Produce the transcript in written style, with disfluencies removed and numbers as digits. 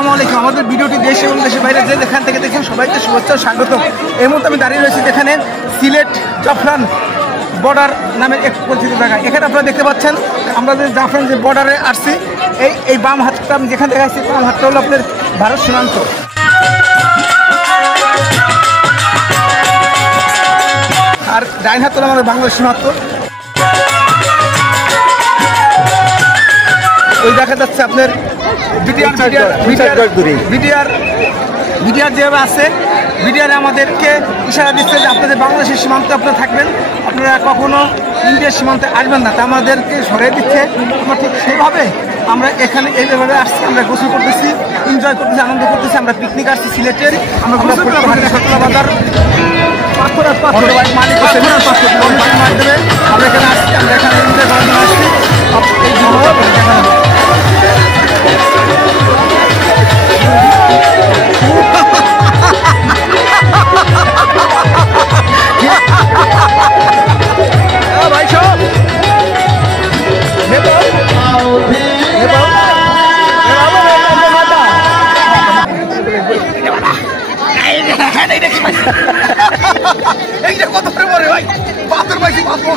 আসসালামু আলাইকুম। আমাদের ভিডিওটি দেশে এবং দেশের বাইরে যে যেখান থেকে দেখছেন সবাইকে শুভেচ্ছা স্বাগত। এই মুহূর্তে আমি দাঁড়িয়ে রয়েছি যেখানে সিলেট জাফরান বর্ডার নামে এক পরিচিত জায়গা। এখানে আপনারা দেখতে পাচ্ছেন আমরা যে জাফরান যে বর্ডারে আসছি, এই বাম হাতটা আমি যেখানে দেখাচ্ছি, বাম হাতটা হলো আপনার ভারত সীমান্ত, আর ডাইন হাত হলো আমাদের বাংলাদেশ সীমান্ত। ওই দেখা যাচ্ছে আপনার বিডিআর যেভাবে আছে, বিডিআর আমাদেরকে ইশারা দিচ্ছে যে আপনাদের বাংলাদেশের সীমান্তে আপনারা থাকবেন, আপনারা কখনো ইন্ডিয়ার সীমান্তে আসবেন না, তা আমাদেরকে সরিয়ে দিচ্ছে। আমরা ঠিক সেইভাবে আমরা এখানে এইভাবে আসছি, আমরা গোসল করতেছি, এনজয় করতেছি, আনন্দ করতেছি। আমরা পিকনিক আসছি সিলেটের, আমরা বাজার মাধ্যমে আমরা এখানে আসছি, আমরা এখানে এনজয় করার জন্য আসছি। এইটা কত করে পরে ভাই, পাথর পাইছি পাথর।